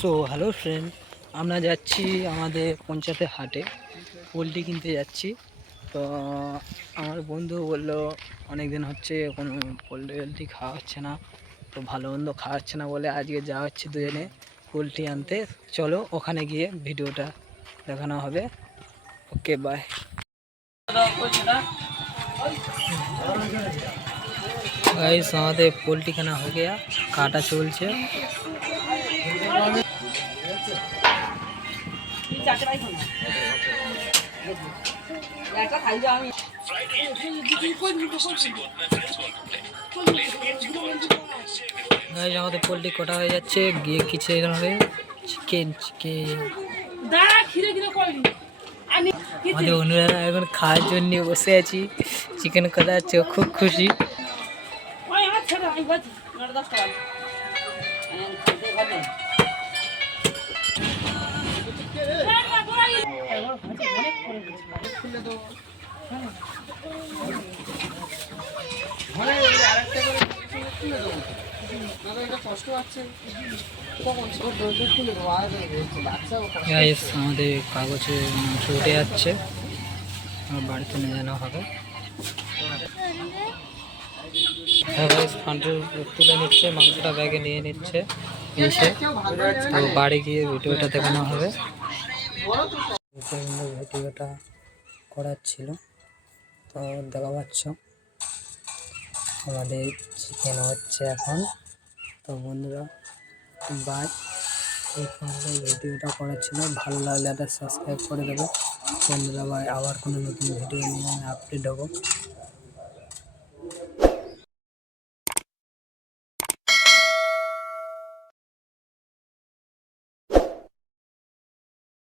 So hello friend, আমরা যাচ্ছি আমাদের পঞ্চায়েতের হাটে পোলট্রি কিনতে যাচ্ছি। তো আমার বন্ধু বললো অনেক দিন হচ্ছে কোনো পোলট্রি খাওয়া হচ্ছে না, তো ভালো মন্দ খাওয়া হচ্ছে না বলে আজকে যাওয়া হচ্ছে দুজনে পোলট্রি আনতে। চলো ওখানে গিয়ে ভিডিওটা দেখানো হবে। Okay bye. गाइस আমাদের পোলট্রি কেনা হয়ে গিয়া কাটা চলছে। গাইস আমাদের পোলট্রি কটা হয়ে যাচ্ছে, গিয়ে কিছু হবে চিকেন চিকেন। আমাদের অনুরারা এখন খাওয়ার জন্য বসে আছি, চিকেন করা হচ্ছে, খুব খুশি। আমাদের কাগজে মাংস উঠে যাচ্ছে, বাড়িতে নিয়ে জানা হবে। তুলে নিচ্ছে, মাংসটা ব্যাগে নিয়ে নিচ্ছে, এসে তো বাড়ি গিয়ে ভিডিওটা দেখানো হবে। ভিডিওটা করার ছিল, তো দেখা পাচ্ছ আমাদের চিকেন হচ্ছে এখন। তো বন্ধুরা বাই, এই ভিডিওটা করার ছিল, ভালো লাগলে একটা সাবস্ক্রাইব করে দেবে বন্ধুরা। বাই, আবার কোনো নতুন ভিডিও নিয়ে আমি আপডেট হবো।